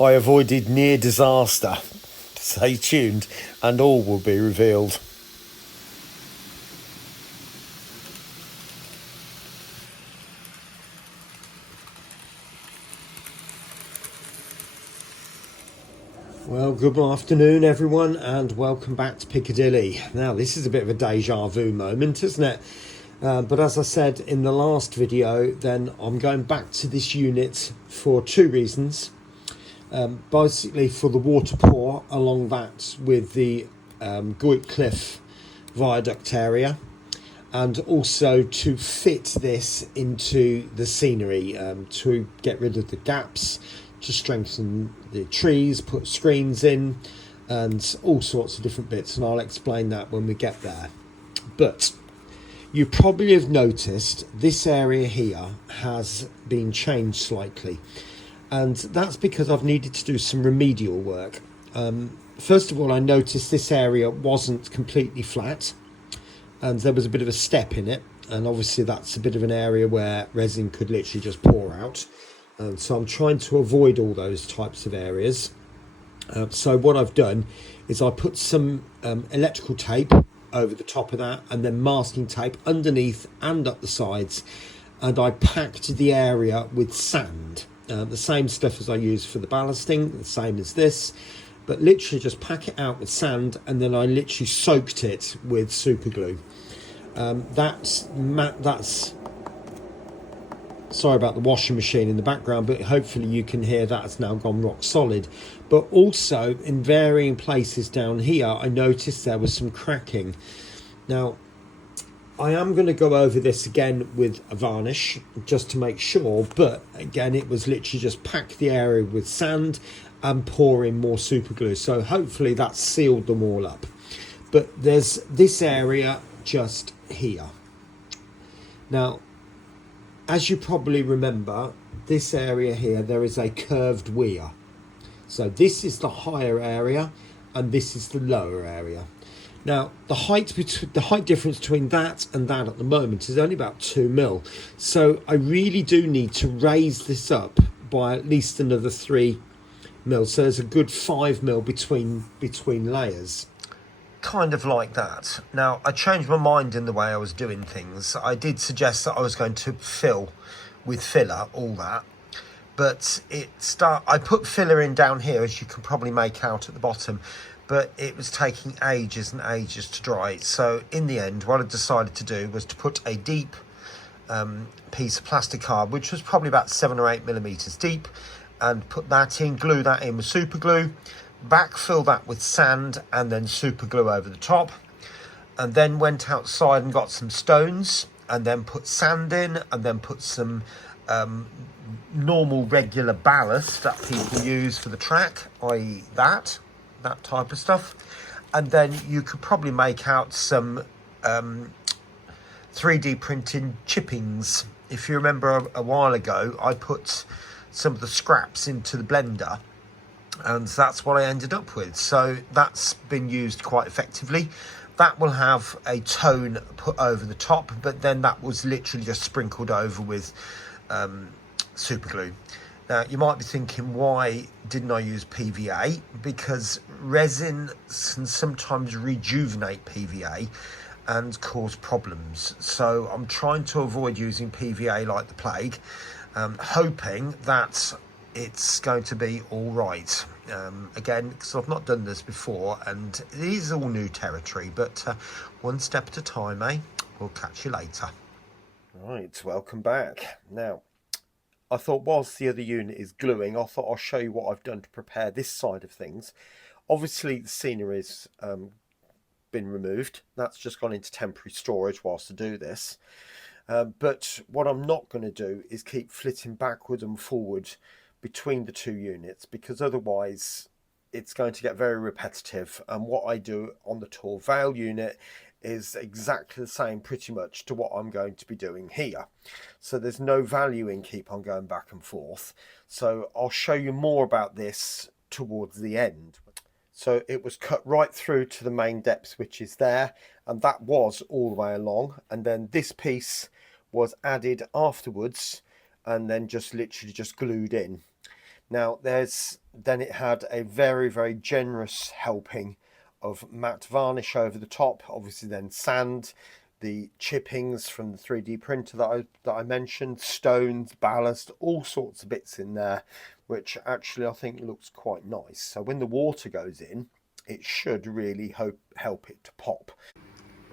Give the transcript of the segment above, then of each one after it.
I avoided near disaster. Stay tuned and all will be revealed. Well, good afternoon everyone and welcome back to Piccadilly. Now this is a bit of a deja vu moment, isn't it? But as I said in the last video, then I'm going back to this unit for two reasons. Basically for the water pour along that with the Goit Cliff viaduct area, and also to fit this into the scenery, to get rid of the gaps, to strengthen the trees, put screens in and all sorts of different bits, and I'll explain that when we get there. But you probably have noticed this area here has been changed slightly, and that's because I've needed to do some remedial work. First of all, I noticed this area wasn't completely flat and there was a bit of a step in it, and obviously that's a bit of an area where resin could literally just pour out, and so I'm trying to avoid all those types of areas. So what I've done is I put some electrical tape over the top of that, and then masking tape underneath and up the sides, and I packed the area with sand, the same stuff as I use for the ballasting, the same as this, but literally just pack it out with sand, and then I literally soaked it with super glue. That's sorry about the washing machine in the background, but hopefully you can hear that's now gone rock solid. But also in varying places down here I noticed there was some cracking. Now I am going to go over this again with a varnish just to make sure, but again it was literally just pack the area with sand and pour in more super glue, so hopefully that's sealed them all up. But there's this area just here. Now as you probably remember, this area here, there is a curved weir. So this is the higher area and this is the lower area. Now the height difference between that and that at the moment is only about 2 mil. So I really do need to raise this up by at least another 3 mil. So there's a good 5 mil between layers. Kind of like that. Now I changed my mind in the way I was doing things. I did suggest that I was going to fill with filler all that, but I put filler in down here, as you can probably make out at the bottom, but it was taking ages and ages to dry. So in the end what I decided to do was to put a deep piece of plastic card, which was probably about 7 or 8 millimeters deep, and put that in, glue that in with super glue, backfill that with sand and then super glue over the top, and then went outside and got some stones and then put sand in, and then put some normal regular ballast that people use for the track, i.e. that type of stuff. And then you could probably make out some 3D printed chippings. If you remember a while ago I put some of the scraps into the blender, and that's what I ended up with. So that's been used quite effectively. That will have a tone put over the top, but then that was literally just sprinkled over with super glue. Now you might be thinking, why didn't I use PVA? Because resin can sometimes rejuvenate PVA and cause problems. So I'm trying to avoid using PVA like the plague, hoping that it's going to be all right. Again, because I've not done this before and it is all new territory, but one step at a time, eh? We'll catch you later. Right, welcome back. Now I thought whilst the other unit is gluing, I thought I'll show you what I've done to prepare this side of things. Obviously the scenery's been removed. That's just gone into temporary storage whilst I do this. But what I'm not going to do is keep flitting backward and forward between the two units, because otherwise it's going to get very repetitive. And what I do on the tall veil unit is exactly the same pretty much to what I'm going to be doing here. So there's no value in keep on going back and forth. So I'll show you more about this towards the end. So it was cut right through to the main depth, which is there, and that was all the way along. And then this piece was added afterwards and then just literally just glued in. Now then it had a very, very generous helping of matte varnish over the top, obviously then sand, the chippings from the 3D printer that I mentioned, stones, ballast, all sorts of bits in there, which actually I think looks quite nice. So when the water goes in, it should really help it to pop.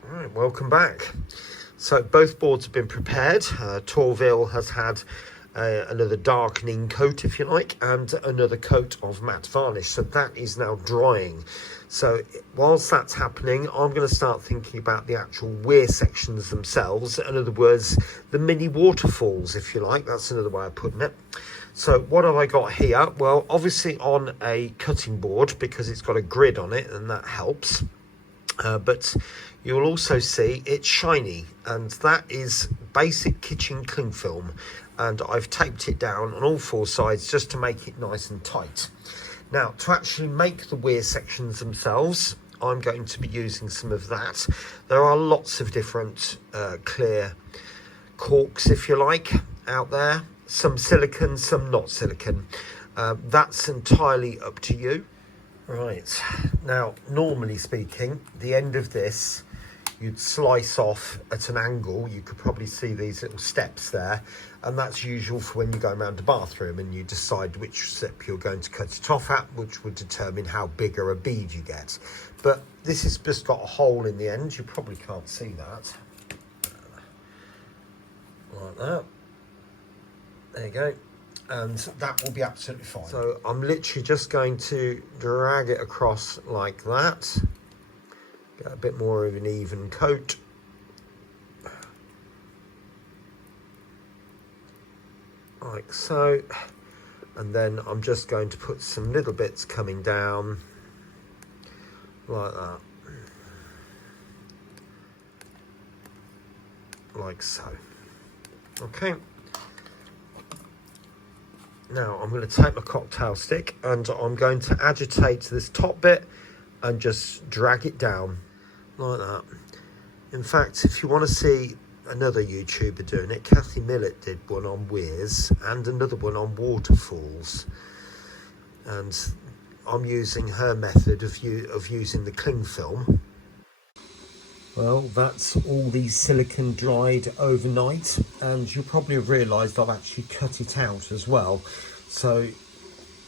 All right, welcome back. So both boards have been prepared. Torville has had another darkening coat, if you like, and another coat of matte varnish. So that is now drying. So whilst that's happening, I'm going to start thinking about the actual weir sections themselves. In other words, the mini waterfalls, if you like. That's another way of putting it. So what have I got here? Well, obviously on a cutting board, because it's got a grid on it, and that helps. But you'll also see it's shiny, and that is basic kitchen cling film, and I've taped it down on all four sides just to make it nice and tight. Now, to actually make the weir sections themselves, I'm going to be using some of that. There are lots of different clear corks, if you like, out there. Some silicone, some not silicone. That's entirely up to you. Right, now normally speaking, the end of this you'd slice off at an angle. You could probably see these little steps there, and that's usual for when you go around the bathroom and you decide which step you're going to cut it off at, which would determine how big a bead you get. But this has just got a hole in the end. You probably can't see that. Like that. There you go. And that will be absolutely fine. So I'm literally just going to drag it across like that. Get a bit more of an even coat. Like so. And then I'm just going to put some little bits coming down like that. Like so. Okay. Now I'm going to take my cocktail stick and I'm going to agitate this top bit and just drag it down like that. In fact, if you want to see another YouTuber doing it, Kathy Millett did one on weirs and another one on waterfalls, and I'm using her method of using the cling film. Well, that's all the silicone dried overnight, and you'll probably have realised I've actually cut it out as well. So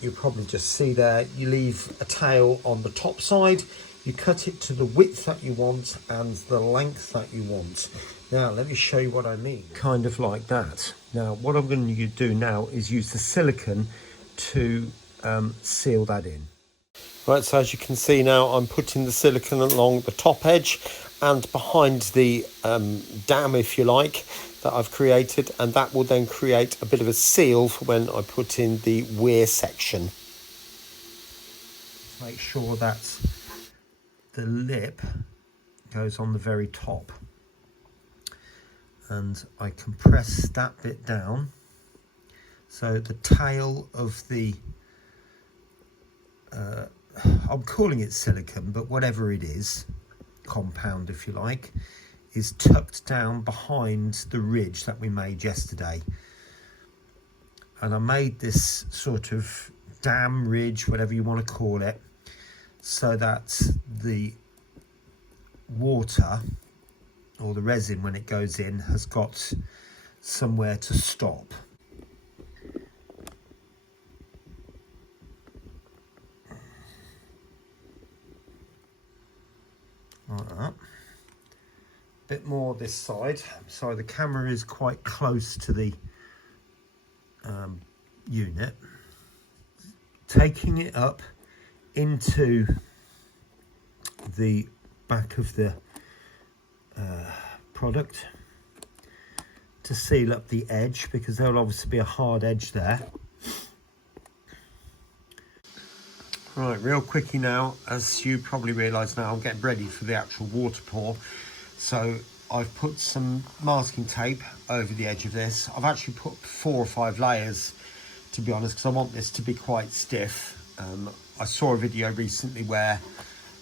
you'll probably just see there, you leave a tail on the top side, you cut it to the width that you want and the length that you want. Now, let me show you what I mean. Kind of like that. Now, what I'm going to do now is use the silicone to seal that in. Right, so as you can see now, I'm putting the silicone along the top edge and behind the dam, if you like, that I've created, and that will then create a bit of a seal for when I put in the weir section. Make sure that the lip goes on the very top, and I compress that bit down so the tail of the I'm calling it silicone, but whatever it is, compound if you like, is tucked down behind the ridge that we made yesterday. And I made this sort of dam ridge, whatever you want to call it, so that the water or the resin, when it goes in, has got somewhere to stop. Like that. Bit more this side. Sorry, the camera is quite close to the unit. Taking it up into the back of the product to seal up the edge, because there'll obviously be a hard edge there. Right, real quickie now, as you probably realise now, I'm getting ready for the actual water pour. So I've put some masking tape over the edge of this. I've actually put 4 or 5 layers, to be honest, because I want this to be quite stiff. I saw a video recently where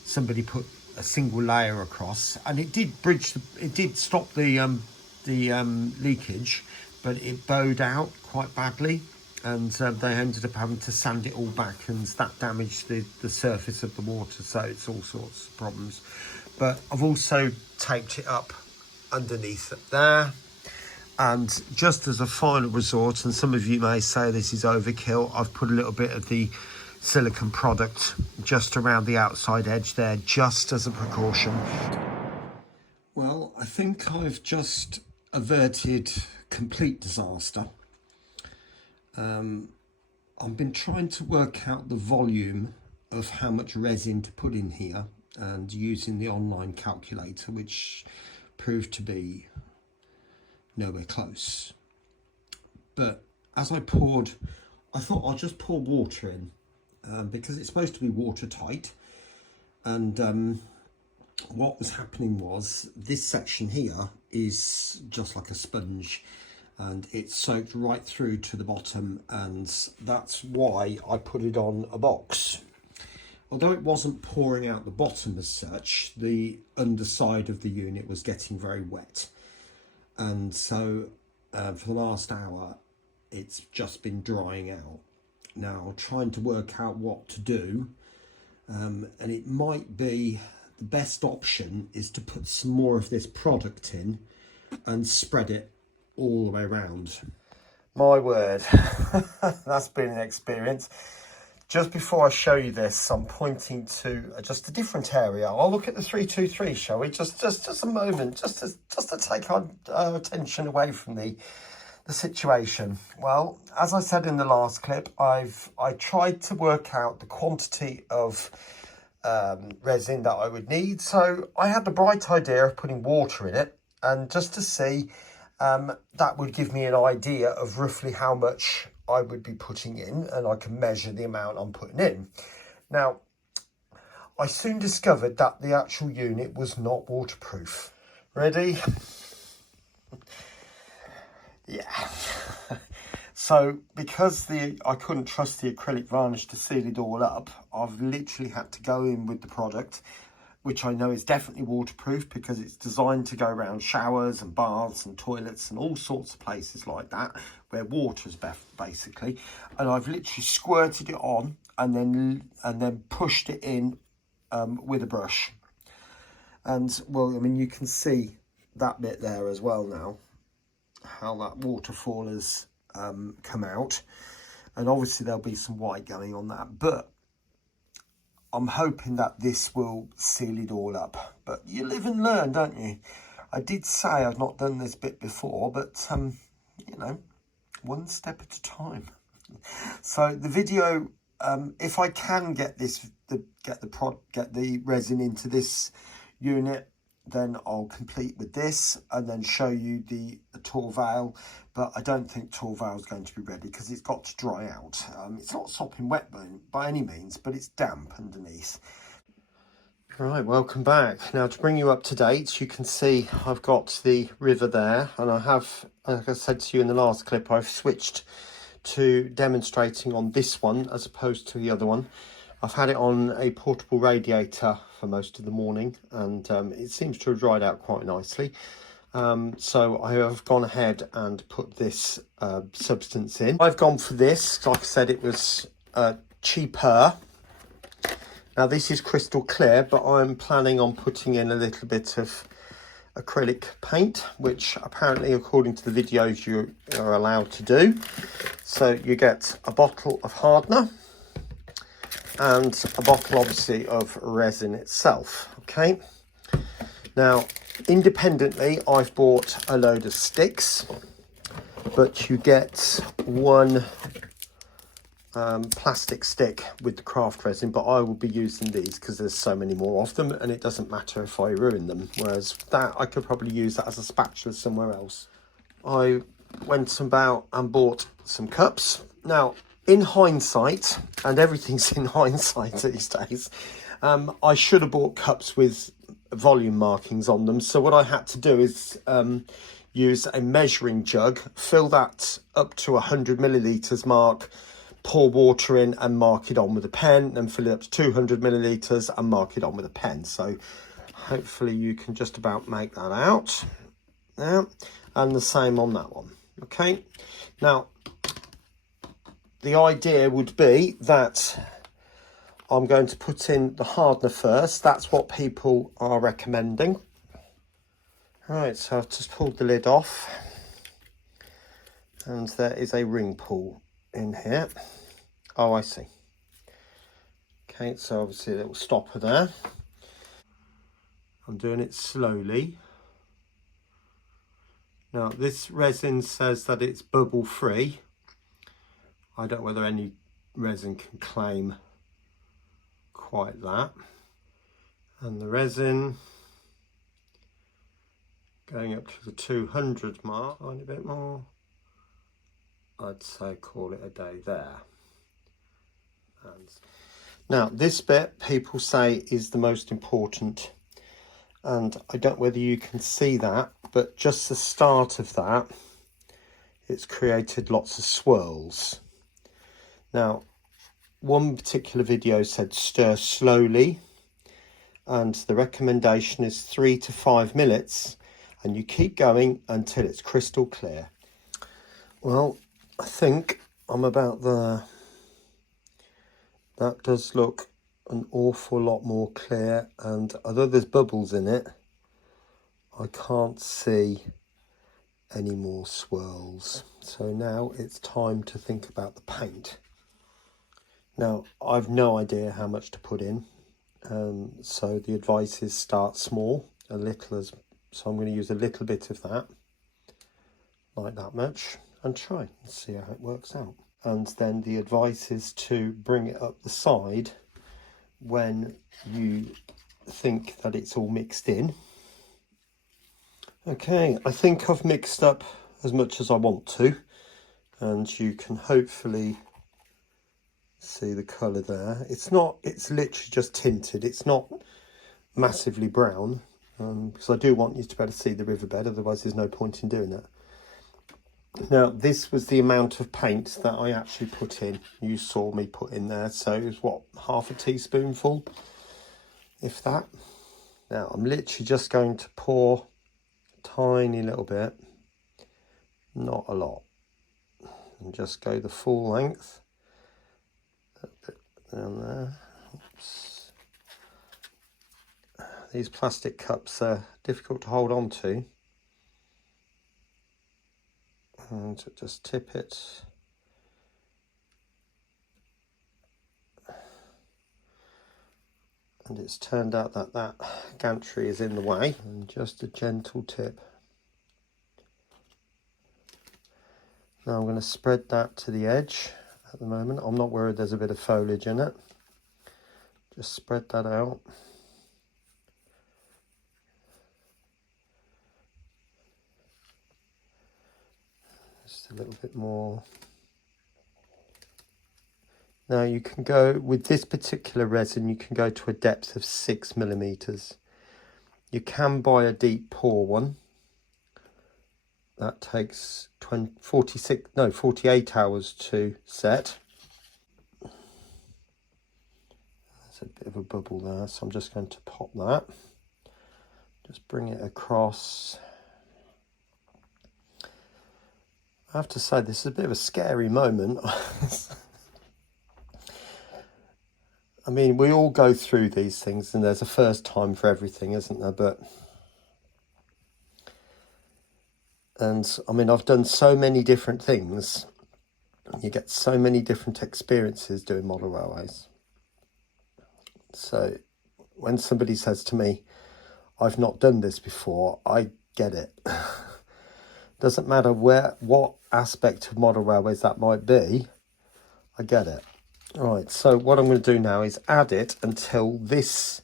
somebody put a single layer across, and it did stop the leakage, but it bowed out quite badly. and they ended up having to sand it all back, and that damaged the surface of the water, so it's all sorts of problems. But I've also taped it up underneath it there, and just as a final resort, and some of you may say this is overkill, I've put a little bit of the silicone product just around the outside edge there, just as a precaution. Well, I think I've just averted complete disaster. I've been trying to work out the volume of how much resin to put in here, and using the online calculator, which proved to be nowhere close. But as I poured, I thought I'll just pour water in, because it's supposed to be watertight. And what was happening was, this section here is just like a sponge, and it's soaked right through to the bottom, and that's why I put it on a box. Although it wasn't pouring out the bottom as such, the underside of the unit was getting very wet, and so for the last hour it's just been drying out. Now trying to work out what to do, and it might be the best option is to put some more of this product in and spread it all the way around. My word, that's been an experience. Just before I show you this, I'm pointing to just a different area. I'll look at the 323, shall we? Just a moment, just to take our attention away from the situation. Well, as I said in the last clip, I tried to work out the quantity of resin that I would need. So I had the bright idea of putting water in it, and just to see, that would give me an idea of roughly how much I would be putting in, and I can measure the amount I'm putting in. Now, I soon discovered that the actual unit was not waterproof. Ready? Yeah. So because I couldn't trust the acrylic varnish to seal it all up, I've literally had to go in with the product, which I know is definitely waterproof because it's designed to go around showers and baths and toilets and all sorts of places like that where water's basically. And I've literally squirted it on and then pushed it in with a brush. And well, I mean, you can see that bit there as well now, how that waterfall has come out. And obviously there'll be some white going on that, but I'm hoping that this will seal it all up. But you live and learn, don't you? I did say I've not done this bit before, but you know, one step at a time. So the video, if I can get the resin into this unit, then I'll complete with this and then show you the tour veil. But I don't think tour veil is going to be ready because it's got to dry out. It's not sopping wet by any means, but it's damp underneath. Right, welcome back. Now to bring you up to date, you can see I've got the river there, and I have, like I said to you in the last clip, I've switched to demonstrating on this one as opposed to the other one. I've had it on a portable radiator for most of the morning, and it seems to have dried out quite nicely. So I have gone ahead and put this substance in. I've gone for this, like I said, it was cheaper. Now this is crystal clear, but I'm planning on putting in a little bit of acrylic paint, which apparently, according to the videos, you are allowed to do. So you get a bottle of hardener and a bottle, obviously, of resin itself. Okay. Now, independently, I've bought a load of sticks, but you get one plastic stick with the craft resin, but I will be using these because there's so many more of them, and it doesn't matter if I ruin them, whereas that I could probably use that as a spatula somewhere else. I went about and bought some cups. Now, in hindsight, and everything's in hindsight these days, I should have bought cups with volume markings on them. So what I had to do is use a measuring jug, fill that up to 100 millilitres mark, pour water in and mark it on with a pen, then fill it up to 200 millilitres and mark it on with a pen. So hopefully you can just about make that out. Yeah, and the same on that one. Okay, now the idea would be that I'm going to put in the hardener first. That's what people are recommending. Right, so I've just pulled the lid off, and there is a ring pull in here. Oh, I see. Okay, so obviously a little stopper there. I'm doing it slowly. Now this resin says that it's bubble free. I don't know whether any resin can claim quite that. And the resin going up to the 200 mark, a tiny bit more. I'd say call it a day there. And now this bit people say is the most important, and I don't know whether you can see that, but just the start of that, it's created lots of swirls. Now one particular video said stir slowly, and the recommendation is 3 to 5 minutes, and you keep going until it's crystal clear. Well, I think I'm about there. That does look an awful lot more clear, and although there's bubbles in it, I can't see any more swirls. So now it's time to think about the paint. Now I've no idea how much to put in, so the advice is start small, so I'm going to use a little bit of that, like that much, and try and see how it works out. And then the advice is to bring it up the side when you think that it's all mixed in. Okay, I think I've mixed up as much as I want to, and you can hopefully see the colour there. It's literally just tinted. It's not massively brown, because I do want you to be able to see the riverbed, otherwise there's no point in doing that. Now this was the amount of paint that I actually put in. You saw me put in there, so it was what, half a teaspoonful, if that. Now I'm literally just going to pour a tiny little bit, not a lot, and just go the full length. A bit down there. Oops. These plastic cups are difficult to hold on to. And just tip it. And it's turned out that that gantry is in the way, and just a gentle tip. Now I'm going to spread that to the edge. At the moment I'm not worried there's a bit of foliage in it. Just spread that out. Just a little bit more. Now you can go, with this particular resin, you can go to a depth of 6 millimeters. You can buy a deep pour one. That takes 48 hours to set. There's a bit of a bubble there, so I'm just going to pop that. Just bring it across. I have to say, this is a bit of a scary moment. I mean, we all go through these things, and there's a first time for everything, isn't there? And I mean, I've done so many different things. You get so many different experiences doing model railways. So when somebody says to me, I've not done this before, I get it. Doesn't matter what aspect of model railways that might be, I get it. Right, so what I'm going to do now is add it until this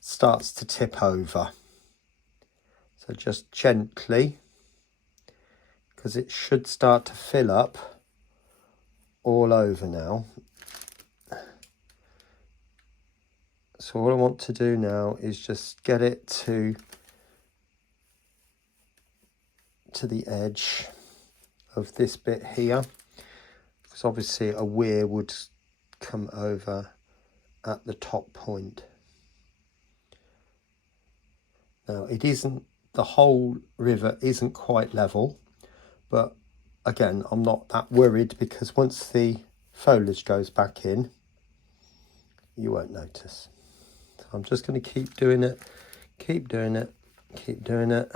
starts to tip over. So just gently, because it should start to fill up all over now. So what I want to do now is just get it to the edge of this bit here, because obviously a weir would come over at the top point. Now it isn't, the whole river isn't quite level, but again I'm not that worried, because once the foliage goes back in, you won't notice. So I'm just going to keep doing it, keep doing it, keep doing it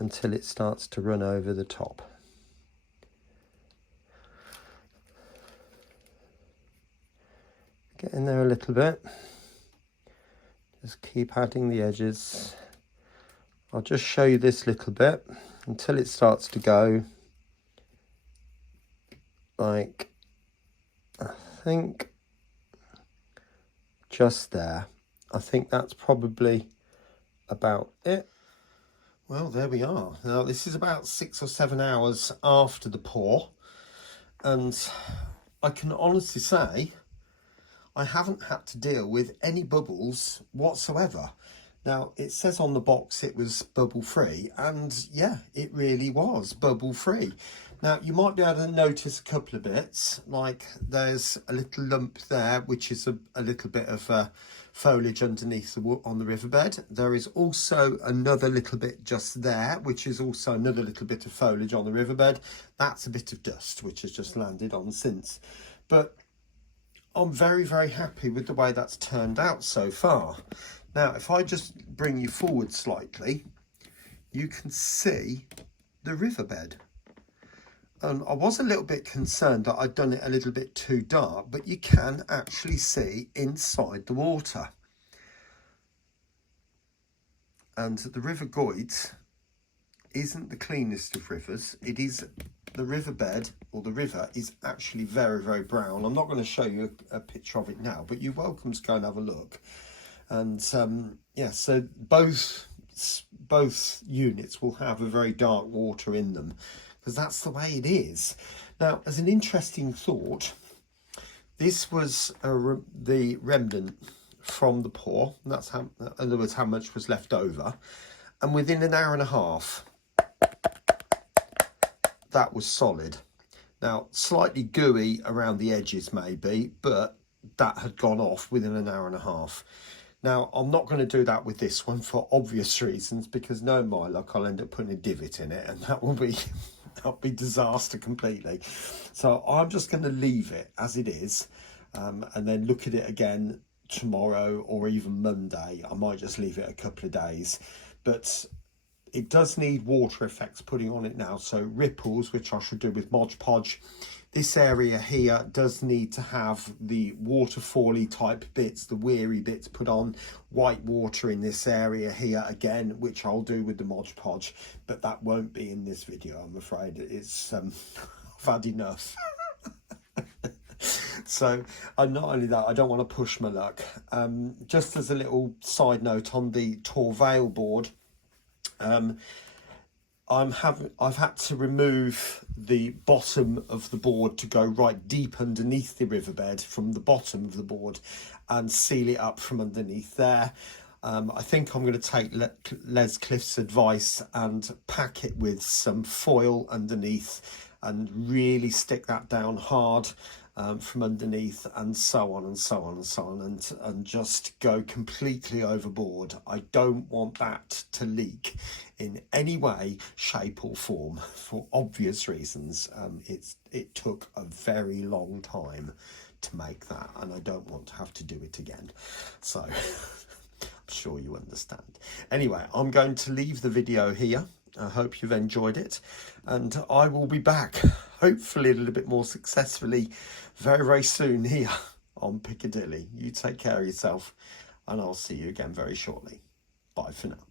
until it starts to run over the top. Get in there a little bit. Just keep adding the edges. I'll just show you this little bit until it starts to go like, I think just there. I think that's probably about it. Well, there we are. Now this is about 6 or 7 hours after the pour, and I can honestly say I haven't had to deal with any bubbles whatsoever. Now, it says on the box it was bubble free, and yeah, it really was bubble free. Now, you might be able to notice a couple of bits, like there's a little lump there, which is a little bit of foliage underneath on the riverbed. There is also another little bit just there, which is also another little bit of foliage on the riverbed. That's a bit of dust, which has just landed on since. But I'm very, very happy with the way that's turned out so far. Now, if I just bring you forward slightly, you can see the riverbed. And I was a little bit concerned that I'd done it a little bit too dark, but you can actually see inside the water. And the River Goyds isn't the cleanest of rivers. It is, the riverbed, or the river, is actually very, very brown. I'm not going to show you a picture of it now, but you're welcome to go and have a look. And yeah, so both units will have a very dark water in them, because that's the way it is. Now, as an interesting thought, this was the remnant from the pour. And that's how, in other words, how much was left over. And within an hour and a half, that was solid. Now, slightly gooey around the edges maybe, but that had gone off within an hour and a half. Now, I'm not going to do that with this one for obvious reasons, because knowing my luck, I'll end up putting a divot in it, and that will be that'll be disaster completely. So I'm just going to leave it as it is, and then look at it again tomorrow or even Monday. I might just leave it a couple of days, but it does need water effects putting on it now, so ripples, which I should do with Mod Podge. This area here does need to have the waterfall-y type bits, the weary bits put on. White water in this area here again, which I'll do with the Mod Podge, but that won't be in this video, I'm afraid. It's I've had enough. So, and not only that, I don't want to push my luck. Just as a little side note on the Torvale board, I've had to remove the bottom of the board to go right deep underneath the riverbed from the bottom of the board and seal it up from underneath there. I think I'm going to take Les Cliff's advice and pack it with some foil underneath and really stick that down hard from underneath, and so on and so on and so on, and just go completely overboard. I don't want that to leak in any way, shape or form, for obvious reasons. It took a very long time to make that, and I don't want to have to do it again. So I'm sure you understand. Anyway, I'm going to leave the video here. I hope you've enjoyed it, and I will be back, hopefully a little bit more successfully, very, very soon here on Piccadilly. You take care of yourself, and I'll see you again very shortly. Bye for now.